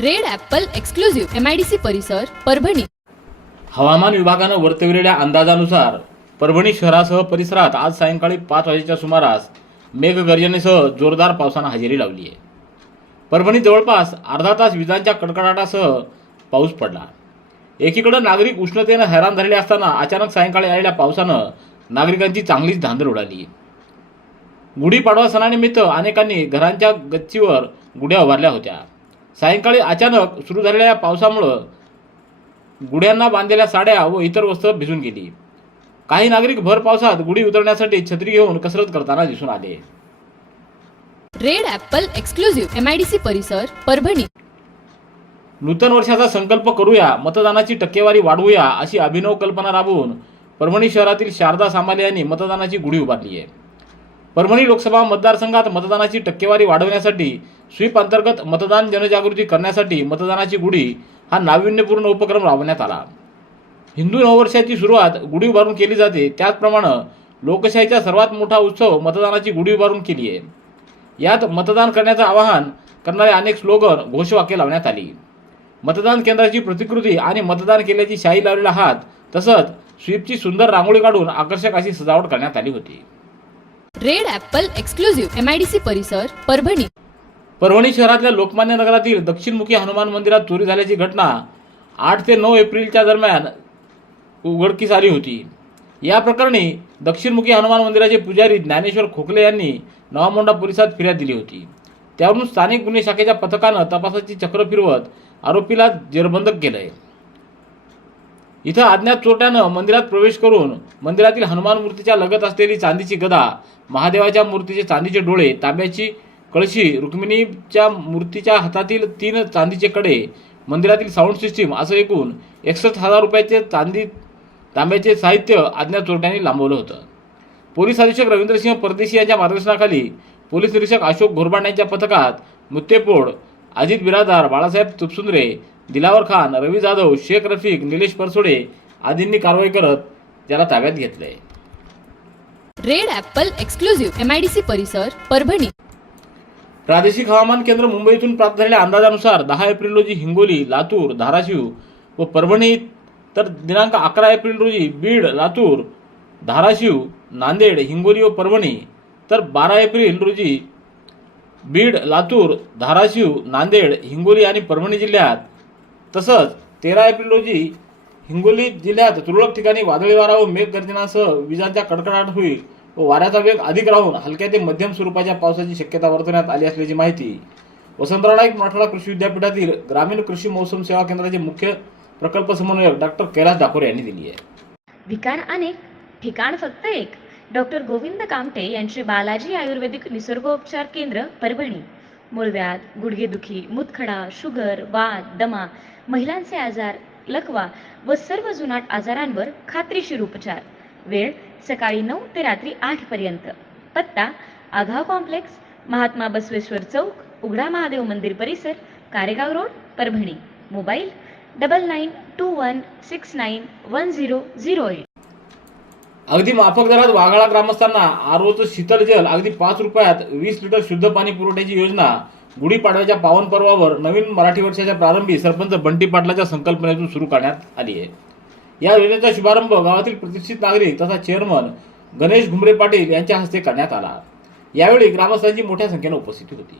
Red apple exclusive MIDC परिसर परभणी. हवामान विभागानं वर्तविलेल्या अंदाजानुसार परभणी शहरासह परिसरात आज सायंकाळी पाच वाजेच्या सुमारास मेघगर्जनेसह जोरदार पावसानं हजेरी लावली आहे. परभणीत जवळपास अर्धा तास विजांच्या कडकडाटासह पाऊस पडला. एकीकडं नागरिक उष्णतेनं हैराण झालेले असताना अचानक सायंकाळी आलेल्या पावसानं नागरिकांची चांगलीच धांदल उडाली. गुढीपाडवा सणानिमित्त अनेकांनी घरांच्या गच्चीवर गुढ्या उभारल्या होत्या. सायंकाळी अचानक सुरू झालेल्या या पावसामुळं गुढ्यांना बांधलेल्या साड्या व इतर वस्त्र भिजून गेली. काही नागरिक भर पावसात गुढी उतरण्यासाठी छत्री घेऊन कसरत करताना दिसून आले. रेड ॲपल एक्सक्लुझिव्ह एमआयडीसी परिसर परभणी. नूतन वर्षाचा संकल्प करूया मतदानाची टक्केवारी वाढवूया अशी अभिनव कल्पना राबवून परभणी शहरातील शारदा सामाले यांनी मतदानाची गुढी उभारली आहे परभणी लोकसभा मतदारसंघात मतदानाची टक्केवारी वाढवण्यासाठी स्वीप अंतर्गत मतदान जनजागृती करण्यासाठी मतदानाची गुढी हा नाविन्यपूर्ण उपक्रम राबवण्यात आला. हिंदू नववर्षाची सुरुवात गुढी उभारून केली जाते. त्याचप्रमाणे लोकशाहीचा सर्वात मोठा उत्सव मतदानाची गुढी उभारून केली आहे. यात मतदान करण्याचं आवाहन करणारे अनेक स्लोगन घोषवाक्य लावण्यात आली. मतदान केंद्राची प्रतिकृती आणि मतदान केल्याची शाही लावलेला हात तसंच स्वीपची सुंदर रांगोळी काढून आकर्षक अशी सजावट करण्यात आली होती. रेड ॲपल एक्सक्लुझिव्ह एमआयडीसी परिसर परभणी. परभणी शहरातल्या लोकमान्य नगरातील दक्षिणमुखी हनुमान मंदिरात चोरी झाल्याची घटना आठ ते नऊ एप्रिलच्या दरम्यान उघडकीस आली होती. या प्रकरणी दक्षिणमुखी हनुमान मंदिराचे पुजारी ज्ञानेश्वर खोकले यांनी नवामोंडा पोलिसात फिर्याद दिली होती. त्यावरून स्थानिक गुन्हे शाखेच्या पथकानं तपासाची चक्र फिरवत आरोपीला जेरबंद केलंय. इथं अज्ञात चोरट्यानं मंदिरात प्रवेश करून मंदिरातील हनुमान मूर्तीच्या लगत असलेली चांदीची गदा महादेवाच्या मूर्तीचे चांदीचे डोळे तांब्याची कळशी रुक्मिणीच्या मूर्तीच्या हातातील तीन चांदीचे कडे मंदिरातील साऊंड सिस्टीम असं एकूण एकसष्ट हजार रुपयाचे चांदी तांब्याचे साहित्य अज्ञात चोरट्यांनी लांबवलं होतं. पोलीस अधीक्षक रवींद्रसिंह परदेशी यांच्या मार्गदर्शनाखाली पोलीस निरीक्षक अशोक घोरबांड यांच्या पथकात मुत्तेपोड अजित बिरादार बाळासाहेब तुपसुंद्रे दिलावर खान रवी जाधव शेख रफिक निलेश परसोडे आदींनी कारवाई करत त्याला ताब्यात घेतलंय. रेड ॲपल एक्सक्लुझिव्ह एमआयडीसी परिसर परभणी. प्रादेशिक हवामान केंद्र मुंबईतून प्राप्त झालेल्या अंदाजानुसार दहा एप्रिल रोजी हिंगोली लातूर धाराशिव व परभणी तर दिनांक अकरा एप्रिल रोजी बीड लातूर धाराशिव नांदेड हिंगोली व परभणी तर बारा एप्रिल रोजी बीड लातूर धाराशिव नांदेड हिंगोली आणि परभणी जिल्ह्यात तसंच तेरा एप्रिल रोजी हिंगोली जिल्ह्यात तुरळक ठिकाणी वादळी वारा व मेघगर्जनासह विजांच्या कडकडाट होईल व वाऱ्याचा वेग अधिक राहून हलक्या ते मध्यम स्वरूपाच्या पावसाची शक्यता वर्तवण्यात आली असल्याची माहिती. वसंतराव नाईक मराठवाडा कृषी विद्यापीठातील ग्रामीण कृषी मौसम सेवा केंद्राचे मुख्य प्रकल्प समन्वयक डॉक्टर कैलास डाकोरे यांनी दिली आहे. ठिकाण अनेक ठिकाण फक्त एक. डॉक्टर गोविंद कामटे यांचे बालाजी आयुर्वेदिक निसर्गोपचार केंद्र परभणी. मूळव्याध गुडघेदुखी मुतखडा शुगर वात दमा महिलांचे आजार लकवा व सर्व जुनाट आजारांवर खात्रीशीर उपचार. वेळ सकाळी नऊ ते रात्री आठ पर्यंत. पत्ता आघाव कॉम्प्लेक्स महात्मा बसवेश्वर चौक उघडा महादेव मंदिर परिसर Karegaon road Parbhani. Mobile double nine two one six nine one zero zero eight. अगदी माफक दरात वाघाळा ग्रामस्थांना आरोचं शीतल जल अगदी पाच रुपयात वीस लिटर शुद्ध पाणी पुरवठ्याची योजना गुढीपाडव्याच्या पावन पर्वावर नवीन मराठी वर्षाच्या प्रारंभी सरपंच बंटी पाटलाच्या संकल्पनेतून सुरू करण्यात आली आहे. या योजनेचा शुभारंभ गावातील प्रतिष्ठित नागरिक तथा चेअरमन गणेश घुमरे पाटील यांच्या हस्ते करण्यात आला. यावेळी ग्रामस्थांची मोठ्या संख्येने उपस्थिती होती.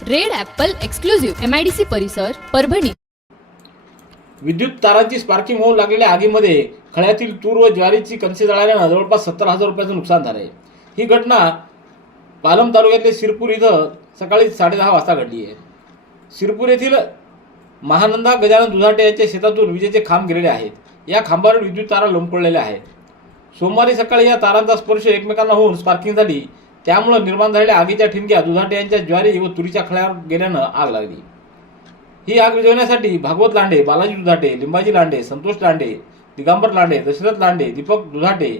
रेड ॲपल एक्सक्लुझिव्ह एमआयडीसी परिसर परभणी विद्युत तारांची स्पार्किंग होऊन लागलेल्या आगीमध्ये खळ्यातील तूर व ज्वारीची कणसे जळाल्यानं जवळपास सत्तर हजार रुपयाचं नुकसान झालं आहे ही घटना पालम तालुक्यातले शिरपूर इथं सकाळी साडेदहा वाजता घडली आहे. शिरपूर येथील महानंदा गजानन दुधाटे यांच्या शेतातून विजेचे खांब गेलेले आहेत. या खांबावर विद्युत तारा लोंबकळलेल्या आहेत. सोमवारी सकाळी या तारांचा स्पर्श एकमेकांना होऊन स्पार्किंग झाली. त्यामुळे निर्माण झालेल्या आगीच्या ठिणग्या दुधाटे यांच्या ज्वारी व तुरीच्या खळ्यावर गेल्यानं आग लागली. ही आग विझवण्यासाठी भागवत लांडे बालाजी दुधाटे लिंबाजी लांडे संतोष लांडे दिगंबर लांडे दशरथ लांडे दीपक दुधाटे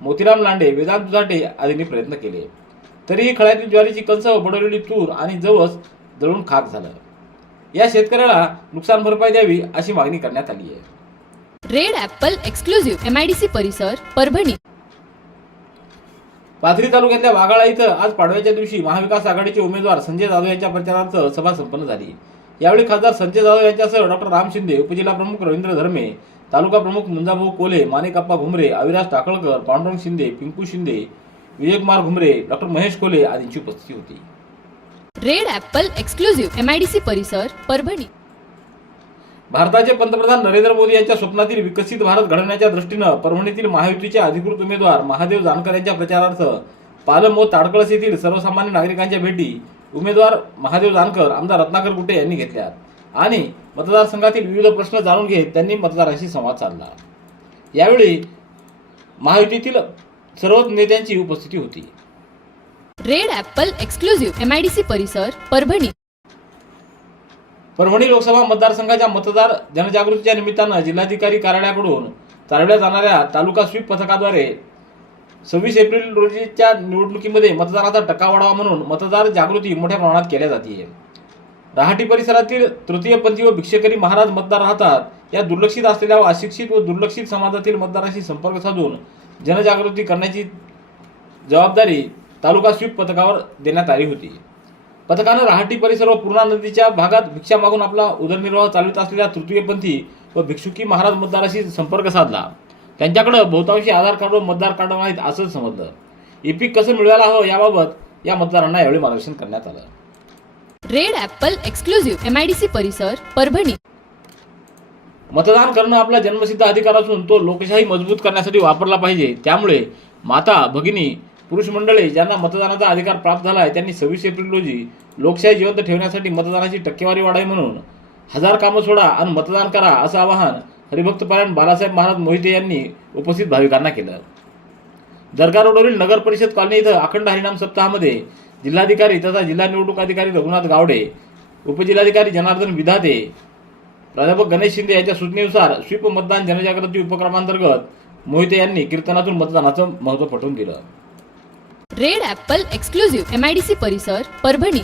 मोतीराम लांडे वेदांत दुधाटे आदींनी प्रयत्न केले. तरीही खळ्यातील ज्वारीची कणस बडवलेली तूर आणि जवस जळून खाक झालं. या शेतकऱ्याला नुकसान भरपाई द्यावी अशी मागणी करण्यात आली आहे. Red apple exclusive M I D C परिसर परभणी. पाथरी तालुक्यातल्या वाघाळा इथं आज पाडव्याच्या दिवशी महाविकास आघाडीचे उमेदवार संजय जाधव यांच्या प्रचारार्थ सभा संपन्न झाली. यावेळी खासदार संजय जाधव यांच्यासह डॉक्टर राम शिंदे उपजिल्हा प्रमुख रवींद्र धर्मे तालुका प्रमुख मुंजाभाऊ कोले माणिकप्पा घुमरे अविराज टाकळकर पांडुरंग शिंदे पिंकू शिंदे विजयकुमार घुमरे डॉक्टर महेश कोले आदींची उपस्थिती होती. Red apple exclusive M I D C परिसर परभणी. भारताचे पंतप्रधान नरेंद्र मोदी यांच्या स्वप्नातील विकसित भारत घडवण्याच्या दृष्टीनं परभणीतील महायुतीचे अधिकृत उमेदवार महादेव जानकर यांच्या प्रचारार्थ पालम व ताडकळस येथील सर्वसामान्य नागरिकांच्या भेटी उमेदवार महादेव जानकर आमदार रत्नाकर गुट्टे यांनी घेतल्या आणि मतदारसंघातील विविध प्रश्न जाणून घेत त्यांनी मतदारांशी संवाद साधला. यावेळी महायुतीतील सर्व नेत्यांची उपस्थिती होती. Red apple exclusive M I D C परिसर परभणी. परभणी लोकसभा मतदारसंघाच्या मतदार जनजागृतीच्या निमित्तानं जिल्हाधिकारी कार्यालयाकडून चालवल्या जाणाऱ्या तालुका स्वीप पथकाद्वारे सव्वीस एप्रिल रोजीच्या निवडणुकीमध्ये मतदाराचा टक्का वाढावा म्हणून मतदार जागृती मोठ्या प्रमाणात केल्या जाते रहाटी परिसरातील तृतीयपंथी व भिक्षेकरी महाराज मतदार राहतात. या दुर्लक्षित असलेल्या व अशिक्षित व दुर्लक्षित समाजातील मतदाराशी संपर्क साधून जनजागृती करण्याची जबाबदारी तालुका स्वीप पथकावर देण्यात आली होती. पथकानं रहाटी परिसर व पूर्णा नदीच्या भागात भिक्षा मागून आपला उदरनिर्वाह चालवित असलेल्या तृतीयपंथी व भिक्षुकी महाराज मतदाराशी संपर्क साधला. त्यांच्याकडे बहुतांशी आधार कार्ड व मतदार कार्ड नाहीत असं समजलं. इपिक कसं मिळवायला हवं याबाबत या मतदारांना यावेळी मार्गदर्शन करण्यात आलं. Red apple exclusive M I D C परिसर परभणी. मतदान करणं आपला जन्मसिद्ध अधिकार असून तो लोकशाही मजबूत करण्यासाठी वापरला पाहिजे. त्यामुळे माता भगिनी पुरुष मंडळी ज्यांना मतदानाचा अधिकार प्राप्त झाला आहे त्यांनी सव्वीस एप्रिल रोजी लोकशाही जिवंत ठेवण्यासाठी मतदानाची टक्केवारी वाढावी म्हणून हजार कामं सोडा आणि मतदान करा असं आवाहन हरिभक्तपरायण बालासाहेब महाराज मोहिते यांनी उपस्थित भाविकांना केलं. दर्गा रोडवरील नगर परिषद कॉलनी इथं अखंड हरिनाम सप्ताहामध्ये जिल्हाधिकारी तथा जिल्हा निवडणूक अधिकारी रघुनाथ गावडे उपजिल्हाधिकारी जनार्दन विधाते प्राध्यापक गणेश शिंदे यांच्या सूचनेनुसार स्वीप मतदान जनजागृती उपक्रमांतर्गत मोहिते यांनी कीर्तनातून मतदानाचं महत्त्व पटवून दिलं. Red apple exclusive MIDC I D C परिसर परभणी.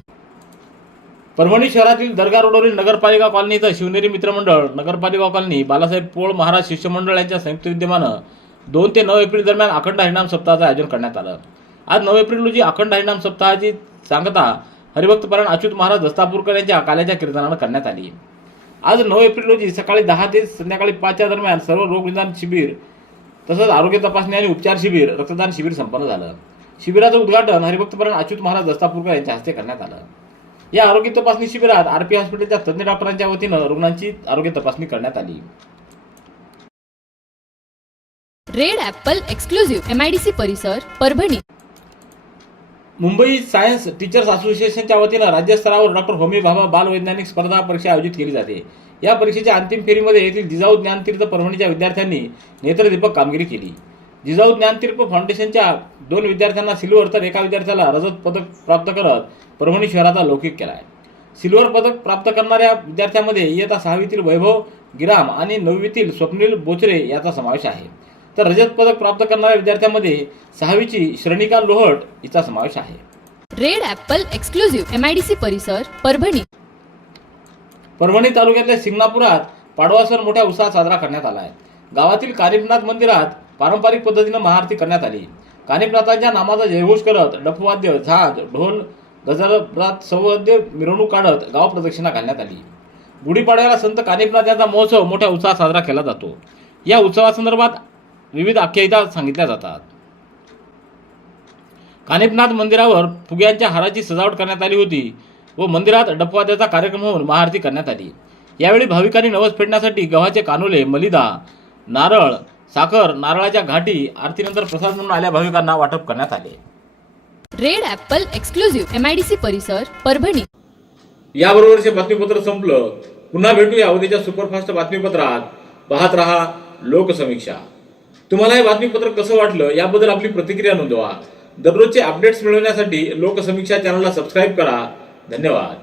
परभणी शहरातील दर्गा रोडवरील नगरपालिका कॉलनीचं शिवनेरी मित्रमंडळ नगरपालिका कॉलनी बालासाहेब पोळ महाराज शिष्यमंडळ यांच्या संयुक्त विद्यमानं दोन ते नऊ एप्रिल दरम्यान अखंड हरिनाम सप्ताहाचं आयोजन करण्यात आलं. आज नऊ एप्रिल रोजी अखंड हरिनाम सप्ताहाची सांगता हरिभक्तपरायण अच्युत महाराज दस्तापूरकर यांच्या काल्याच्या कीर्तनानं करण्यात आली. आज नऊ एप्रिल रोजी सकाळी दहा ते संध्याकाळी पाचच्या दरम्यान सर्व रोगनिदान शिबिर तसंच आरोग्य तपासणी आणि उपचार शिबिर रक्तदान शिबिर संपन्न झालं. शिबिराचं उद्घाटन हरिभक्तपरायण अच्युत महाराज दस्तापूरकर यांच्या हस्ते करण्यात आलं. या आरोग्य तपासणी शिबिरात आरपी हॉस्पिटलच्या तज्ज्ञ डॉक्टरांच्या वतीनं रुग्णांची आरोग्य तपासणी करण्यात आली. Red apple exclusive M I D C परिसर परभणी. मुंबई सायन्स टीचर्स असोसिएशनच्या वतीनं राज्यस्तरावर डॉक्टर होमी भाभा बाल वैज्ञानिक स्पर्धा परीक्षा आयोजित केली जाते. या परीक्षेच्या अंतिम फेरीमध्ये येथील जिजाऊ ज्ञानतीर्थ परभणीच्या विद्यार्थ्यांनी नेत्रदीपक कामगिरी केली. जिजाऊ ज्ञानतीर्थ फाउंडेशनच्या दोन विद्यार्थ्यांना सिल्वर तर एका विद्यार्थ्याला रजत पदक प्राप्त करत परभणी शहराचा लौकिक केला आहे. सिल्वर पदक प्राप्त करणाऱ्या विद्यार्थ्यांमध्ये इयत्ता सहावीतील वैभव गिराम आणि नववीतील स्वप्नील बोचरे याचा समावेश आहे. तर रजत पदक प्राप्त करणाऱ्या विद्यार्थ्यांमध्ये सहावीची श्रेणिका लोहट हिचा समावेश आहे. Red apple exclusive M I D C परिसर परभणी. परभणी तालुक्यातल्या सिंगणापुरात पाडवा सण मोठ्या उत्साहात साजरा करण्यात आला आहे. गावातील कानिपनाथ मंदिरात पारंपरिक पद्धतीनं महाआरती करण्यात आली. कानिपनाथांच्या नामाचा जयघोष करत डफवाद्य झाज ढोल गजरात सौवाद्य मिरवणूक काढत गाव प्रदक्षिणा घालण्यात आली. गुढीपाडव्याला संत कानिपनाथ यांचा महोत्सव मोठ्या उत्साहात साजरा केला जातो. या उत्सवासंदर्भात विविध आख्यायिका सांगितल्या जातात. कानिपनाथ मंदिरावर फुग्यांच्या हाराची सजावट करण्यात आली होती व मंदिरात डपवाद्याचा कार्यक्रम होऊन महाआरती करण्यात आली. यावेळी भाविकांनी नवस फेडण्यासाठी गव्हाचे कानोले मलिदा नारळ साखर नारळाच्या घाटी आरतीनंतर प्रसाद म्हणून आल्या भाविकांना वाटप करण्यात आले. Red apple exclusive M I D C परिसर परभणी. याबरोबरचे बातमीपत्र संपलं. पुन्हा भेटूया उद्याच्या सुपरफास्ट बातमीपत्रात. पाहत रहा लोकसमीक्षा. तुम्हाला हे बातमीपत्र कसं वाटलं याबद्दल आपली प्रतिक्रिया नोंदवा. दररोजचे अपडेट्स मिळवण्यासाठी लोकसमीक्षा चॅनलला सबस्क्राईब करा. धन्यवाद.